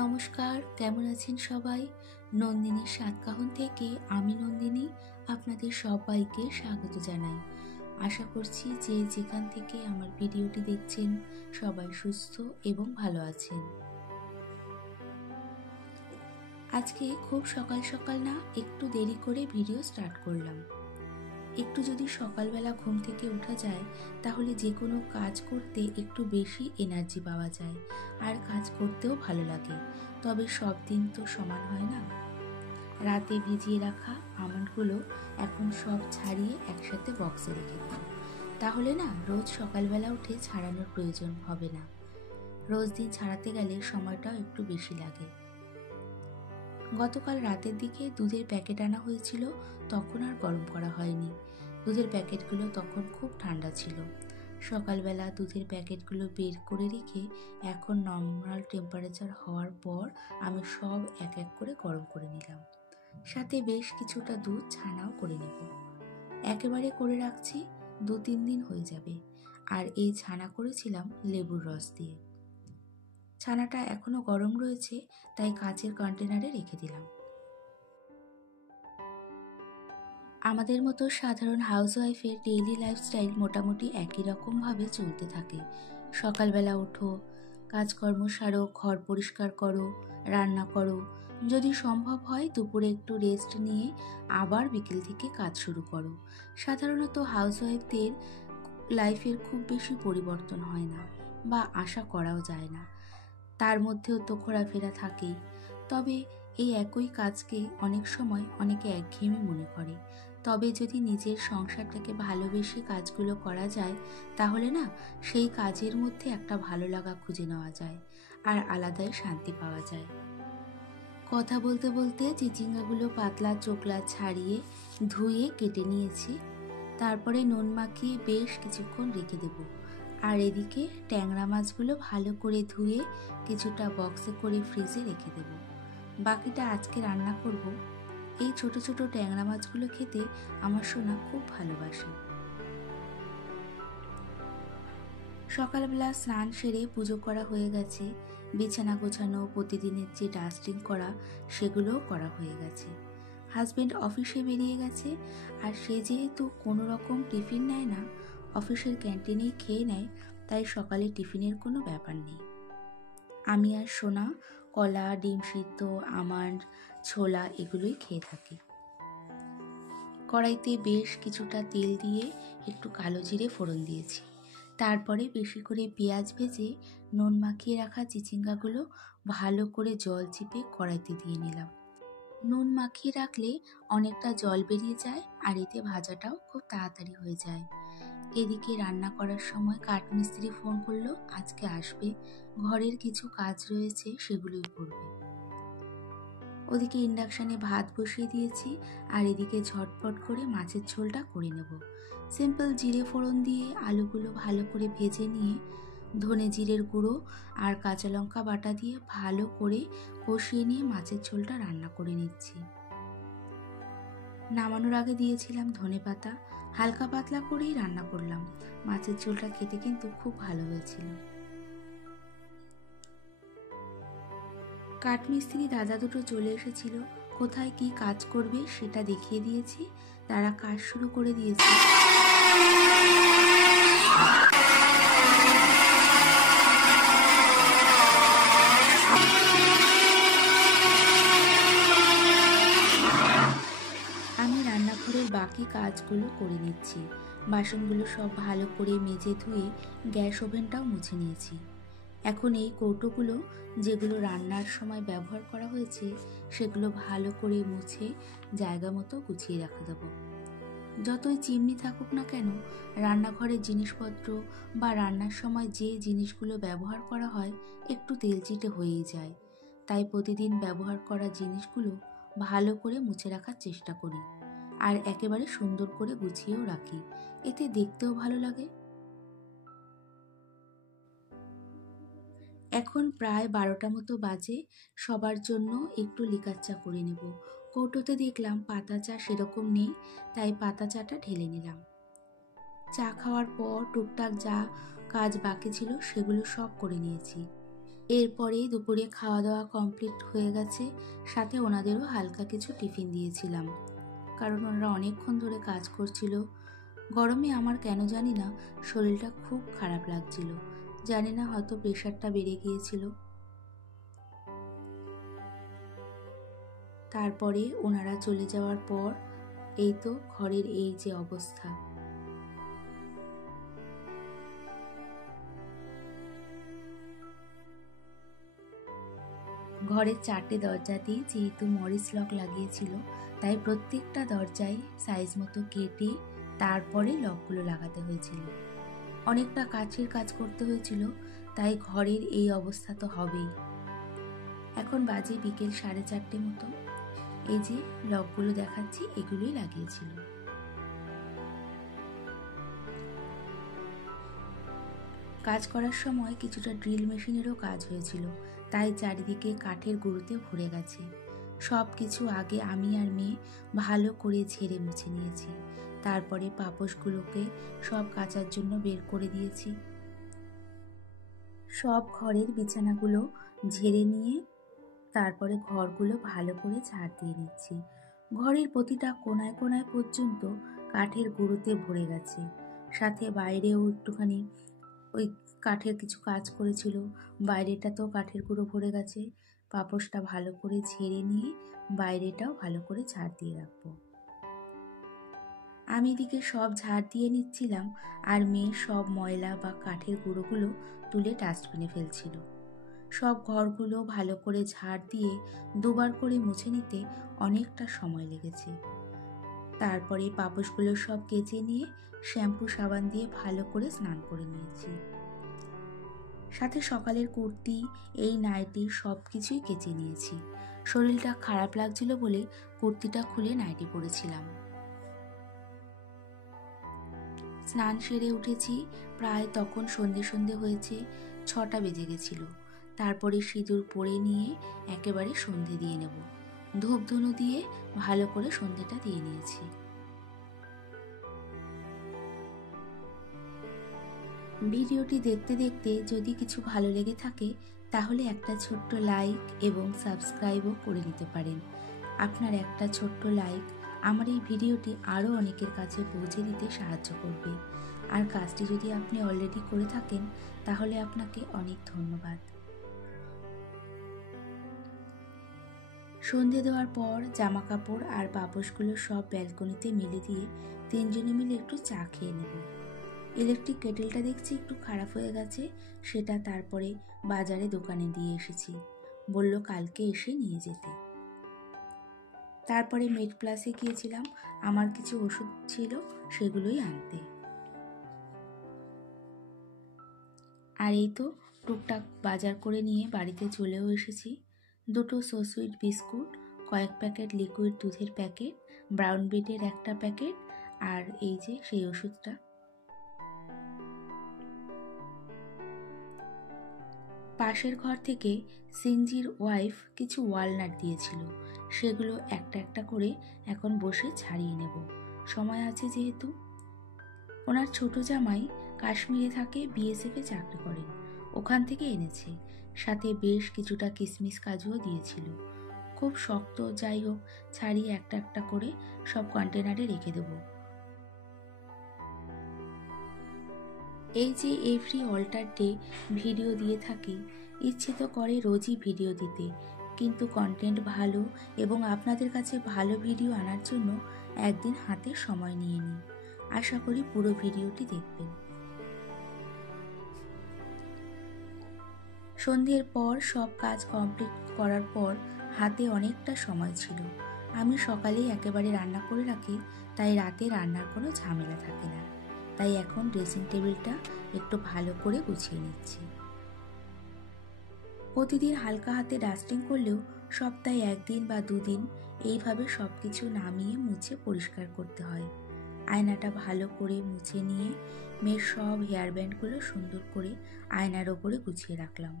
নমস্কার, কেমন আছেন সবাই? নন্দিনীর সাতকাহন থেকে আমি নন্দিনী আপনাদের সবাইকে স্বাগত জানাই। আশা করছি যে যেখান থেকে আমার ভিডিওটি দেখছেন সবাই সুস্থ এবং ভালো আছেন। আজকে খুব সকাল সকাল না একটু দেরি করে ভিডিও স্টার্ট করলাম। একটু যদি সকালবেলা ঘুম থেকে ওঠা যায় তাহলে যে কোনো কাজ করতে একটু বেশি এনার্জি পাওয়া যায় আর কাজ করতেও ভালো লাগে। তবে সব দিন তো সমান হয় না। রাতে ভিজিয়ে রাখা আমন্ডগুলো এখন সব ছাড়িয়ে একসাথে বক্সে রেখে দিই। তাহলে না রোজ সকালবেলা উঠে ছাড়ানোর প্রয়োজন হবে না। রোজ দিন ছাড়াতে গেলে সময়টাও একটু বেশি লাগে। গতকাল রাতের দিকে দুধের প্যাকেট আনা হয়েছিল, তখন আর গরম করা হয়নি। দুধের প্যাকেটগুলো তখন খুব ঠান্ডা ছিল। সকালবেলা দুধের প্যাকেটগুলো বের করে রেখে এখন নর্মাল টেম্পারেচার হওয়ার পর আমি সব এক এক করে গরম করে নিলাম। সাথে বেশ কিছুটা দুধ ছানাও করে নেব। একেবারে করে রাখছি, 2-3 দিন হয়ে যাবে। আর এই ছানা করেছিলাম লেবুর রস দিয়ে। ছানাটা এখনো গরম রয়েছে, তাই কাচের কন্টেনারে রেখে দিলাম। আমাদের মতো সাধারণ হাউসওয়াইফের ডেইলি লাইফস্টাইল মোটামুটি একই রকমভাবে চলতে থাকে। সকালবেলা ওঠো, কাজকর্ম সারো, ঘর পরিষ্কার করো, রান্না করো, যদি সম্ভব হয় দুপুরে একটু রেস্ট নিয়ে আবার বিকেল থেকে কাজ শুরু করো। সাধারণত হাউসওয়াইফদের লাইফের খুব বেশি পরিবর্তন হয় না বা আশা করাও যায় না। তার মধ্যেও তো ঘোরাফেরা থাকেই। তবে এই একই কাজকে অনেক সময় অনেকে একঘেয়েমি মনে করে। তবে যদি নিজের সংসারটাকে ভালোবেসে কাজগুলো করা যায় তাহলে না সেই কাজের মধ্যে একটা ভালো লাগা খুঁজে নেওয়া যায় আর আলাদাই শান্তি পাওয়া যায়। কথা বলতে বলতে চিচিঙ্গাগুলো পাতলা চোকলা ছাড়িয়ে ধুয়ে কেটে নিয়েছি। তারপরে নুন মাখিয়ে বেশ কিছুক্ষণ রেখে দেব। আর এদিকে ট্যাংরা মাছগুলো ভালো করে ধুয়ে কিছুটা বক্সে করে ফ্রিজে রেখে দেব। বাকিটা আজকে রান্না করব। এই ছোট ছোট ট্যাংরা মাছগুলো খেতে আমার সোনা খুব ভালোবাসে। সকালবেলা স্নান সেরে পুজো করা হয়ে গেছে, বিছানা গোছানো, প্রতিদিনের যে ডাস্টিং করা সেগুলোও করা হয়ে গেছে। হাজবেন্ড অফিসে বেরিয়ে গেছে, আর সে যেহেতু কোনো রকম টিফিন নেয় না, অফিসের ক্যান্টিনেই খেয়ে নেয়, তাই সকালে টিফিনের কোনো ব্যাপার নেই। আমি আর সোনা কলা, ডিম সিদ্ধ, আমন্ড, ছোলা এগুলোই খেয়ে থাকি। কড়াইতে বেশ কিছুটা তেল দিয়ে একটু কালো জিরে ফোড়ন দিয়েছি। তারপরে বেশি করে পেঁয়াজ ভেজে নুন মাখিয়ে রাখা চিচিঙ্গাগুলো ভালো করে জল চিপে কড়াইতে দিয়ে নিলাম। নুন মাখিয়ে রাখলে অনেকটা জল বেরিয়ে যায় আর এতে ভাজাটাও খুব তাড়াতাড়ি হয়ে যায়। এদিকে রান্না করার সময় কাঠমিস্ত্রি ফোন করলো, আজকে আসবে, ঘরের কিছু কাজ রয়েছে সেগুলোই করবে। ওদিকে ইন্ডাকশানে ভাত বসিয়ে দিয়েছি আর এদিকে ঝটপট করে মাছের ঝোলটা করে নেব। সিম্পল জিরে ফোড়ন দিয়ে আলুগুলো ভালো করে ভেজে নিয়ে ধনে জিরের গুঁড়ো আর কাঁচা লঙ্কা বাটা দিয়ে ভালো করে কষিয়ে নিয়ে মাছের ঝোলটা রান্না করে নিচ্ছি। নামানোর আগে দিয়েছিলাম ধনেপাতা। হালকা পাতলা করেই রান্না করলাম। মাছের ঝোলটা খেতে কিন্তু খুব ভালো হয়েছিল। কাঠমিস্ত্রি দাদা দুটো চলে এসেছিল, কোথায় কি কাজ করবে সেটা দেখিয়ে দিয়েছি, তারা কাজ শুরু করে দিয়েছে। আমি রান্নাঘরের বাকি কাজগুলো করে নিচ্ছি। বাসনগুলো সব ভালো করে মেজে ধুয়ে গ্যাস ওভেনটাও মুছে নিয়েছি। এখন এই কৌটোগুলো যেগুলো রান্নার সময় ব্যবহার করা হয়েছে সেগুলো ভালো করে মুছে জায়গা মতো গুছিয়ে রাখা দেবো। যতই চিমনি থাকুক না কেন, রান্নাঘরের জিনিসপত্র বা রান্নার সময় যে জিনিসগুলো ব্যবহার করা হয় একটু তেলচিটে হয়েই যায়। তাই প্রতিদিন ব্যবহার করা জিনিসগুলো ভালো করে মুছে রাখার চেষ্টা করি আর একেবারে সুন্দর করে গুছিয়েও রাখি, এতে দেখতেও ভালো লাগে। এখন প্রায় 12টা মতো বাজে। সবার জন্য একটু লিকার চা করে নেব। কৌটোতে দেখলাম পাতা চা সেরকম নেই, তাই পাতা চাটা ঢেলে নিলাম। চা খাওয়ার পর টুকটাক যা কাজ বাকি ছিল সেগুলো সব করে নিয়েছি। এরপরেই দুপুরে খাওয়া দাওয়া কমপ্লিট হয়ে গেছে, সাথে ওনাদেরও হালকা কিছু টিফিন দিয়েছিলাম, কারণ ওনারা অনেকক্ষণ ধরে কাজ করছিল। গরমে আমার কেন জানি না শরীরটা খুব খারাপ লাগছিল, জানি না হয়তো প্রেশারটা বেড়ে গিয়েছিল। তারপরে ওনারা চলে যাওয়ার পর এই তো ঘরের এই যে অবস্থা। ঘরের 4টে দরজাতেই যেহেতু মরিস লক লাগিয়েছিল, তাই প্রত্যেকটা দরজায় সাইজ মতো কেটে তারপরে লকগুলো লাগাতে হয়েছিল। অনেকটা কাঠের কাজ করতে হয়েছিল, তাই ঘরের এই অবস্থা তো হবেই। এখন বাজে বিকেল 4:30 মতো। এই যে লকগুলো দেখাচ্ছি, এগুলোই লাগিয়েছিল। কাজ করার সময় কিছুটা ড্রিল মেশিনেরও কাজ হয়েছিল, তাই চারিদিকে কাঠের গুঁড়োতে ভরে গেছে। সব কিছু আগে আমি আর মেয়ে ভালো করে ঝেড়ে মুছে নিয়েছি, তারপরে পাপোশগুলোকে সব কাচার জন্য বের করে দিয়েছি। সব ঘরের বিছানাগুলো ঝেড়ে নিয়ে তারপরে ঘরগুলো ভালো করে ঝাড় দিয়ে নিচ্ছি। ঘরের প্রতিটা কোনায় কোনায় পর্যন্ত কাঠের গুঁড়োতে ভরে গেছে, সাথে বাইরেও একটুখানি ওই কাঠের কিছু কাজ করেছিল, বাইরেটাতেও কাঠের গুঁড়ো ভরে গেছে। পাপোশটা ভালো করে ঝেড়ে নিয়ে বাইরেটাও ভালো করে ঝাড় দিয়ে রাখবো। আমি এদিকে সব ঝাড় দিয়ে নিচ্ছিলাম, আর মেয়ে সব ময়লা বা কাঠের গুঁড়োগুলো তুলে ডাস্টবিনে ফেলছিল। সব ঘরগুলো ভালো করে ঝাড় দিয়ে দুবার করে মুছে নিতে অনেকটা সময় লেগেছে। তারপরে পাপোশগুলো সব কেচে নিয়ে শ্যাম্পু সাবান দিয়ে ভালো করে স্নান করে নিয়েছি। সাথে সকালের কুর্তি, এই নাইটি সব কিছুই কেচে নিয়েছি। শরীরটা খারাপ লাগছিল বলে কুর্তিটা খুলে নাইটি পরেছিলাম। স্নান সেরে উঠেছি, প্রায় তখন সন্ধে সন্ধে হয়েছে, 6টা বেজে গেছিল। তারপরে সিঁদুর পরে নিয়ে একেবারে সন্ধে দিয়ে নেব। ধূপ ধুনো দিয়ে ভালো করে সন্ধেটা দিয়ে নিয়েছি। ভিডিওটি দেখতে দেখতে যদি কিছু ভালো লেগে থাকে, তাহলে একটা ছোট্ট লাইক এবং সাবস্ক্রাইবও করে নিতে পারেন। আপনার একটা ছোট্ট লাইক আমার এই ভিডিওটি আরও অনেকের কাছে পৌঁছে দিতে সাহায্য করবে। আর কাজটি যদি আপনি অলরেডি করে থাকেন, তাহলে আপনাকে অনেক ধন্যবাদ। সন্ধে দেওয়ার পর জামা কাপড় আর পাপোশগুলো সব ব্যালকনিতে মেলে দিয়ে 3জনে মিলে একটু চা খেয়ে নেব। ইলেকট্রিক কেটেলটা দেখছি একটু খারাপ হয়ে গেছে, সেটা তারপরে বাজারে দোকানে দিয়ে এসেছি, বলল কালকে এসে নিয়ে যেতে। তারপরে মেড প্লাসে গিয়েছিলাম, আমার কিছু ওষুধ ছিল সেগুলোই আনতে। আর এই তো টুকটাক বাজার করে নিয়ে বাড়িতে চলেও এসেছি। 2টো সো সুইট বিস্কুট, কয়েক প্যাকেট লিকুইড দুধের প্যাকেট, ব্রাউন বিটের একটা প্যাকেট, আর এই যে সেই ওষুধটা। পাশের ঘর থেকে সিনজির ওয়াইফ কিছু ওয়ালনাট দিয়েছিল, সেগুলো একটা একটা করে এখন বসে ছাড়িয়ে নেব, সময় আছে যেহেতু। ওনার ছোট জামাই কাশ্মীরে থাকে, বিএসএফে চাকরি করেন, ওখান থেকে এনেছে, সাথে বেশ কিছুটা কিশমিশ কাজুও দিয়েছিল। খুব শক্ত, যাই হোক ছাড়িয়ে একটা একটা করে সব কন্টেনারে রেখে দেব। এই যে এভরি অল্টার ডে ভিডিও দিয়ে থাকি, ইচ্ছে তো করে রোজই ভিডিও দিতে, কিন্তু কন্টেন্ট ভালো এবং আপনাদের কাছে ভালো ভিডিও আনার জন্য একদিন হাতে সময় নিয়ে নিই। আশা করি পুরো ভিডিওটি দেখবেন। সন্ধ্যের পর সব কাজ কমপ্লিট করার পর হাতে অনেকটা সময় ছিল। আমি সকালেই একেবারে রান্না করে রাখি, তাই রাতে রান্নার কোনো ঝামেলা থাকে না। তাই এখন ড্রেসিং টেবিলটা একটু ভালো করে গুছিয়ে নিচ্ছি। প্রতিদিন হালকা হাতে ডাস্টিং করলেও সপ্তাহে 1 দিন বা 2 দিন এইভাবে সব কিছু নামিয়ে মুছে পরিষ্কার করতে হয়। আয়নাটা ভালো করে মুছে নিয়ে মেয়ের সব হেয়ার ব্যান্ডগুলো সুন্দর করে আয়নার ওপরে গুছিয়ে রাখলাম।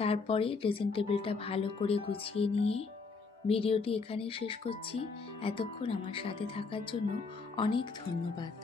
তারপরে ড্রেসিং টেবিলটা ভালো করে গুছিয়ে নিয়ে ভিডিওটি এখানেই শেষ করছি। এতক্ষণ আমার সাথে থাকার জন্য অনেক ধন্যবাদ।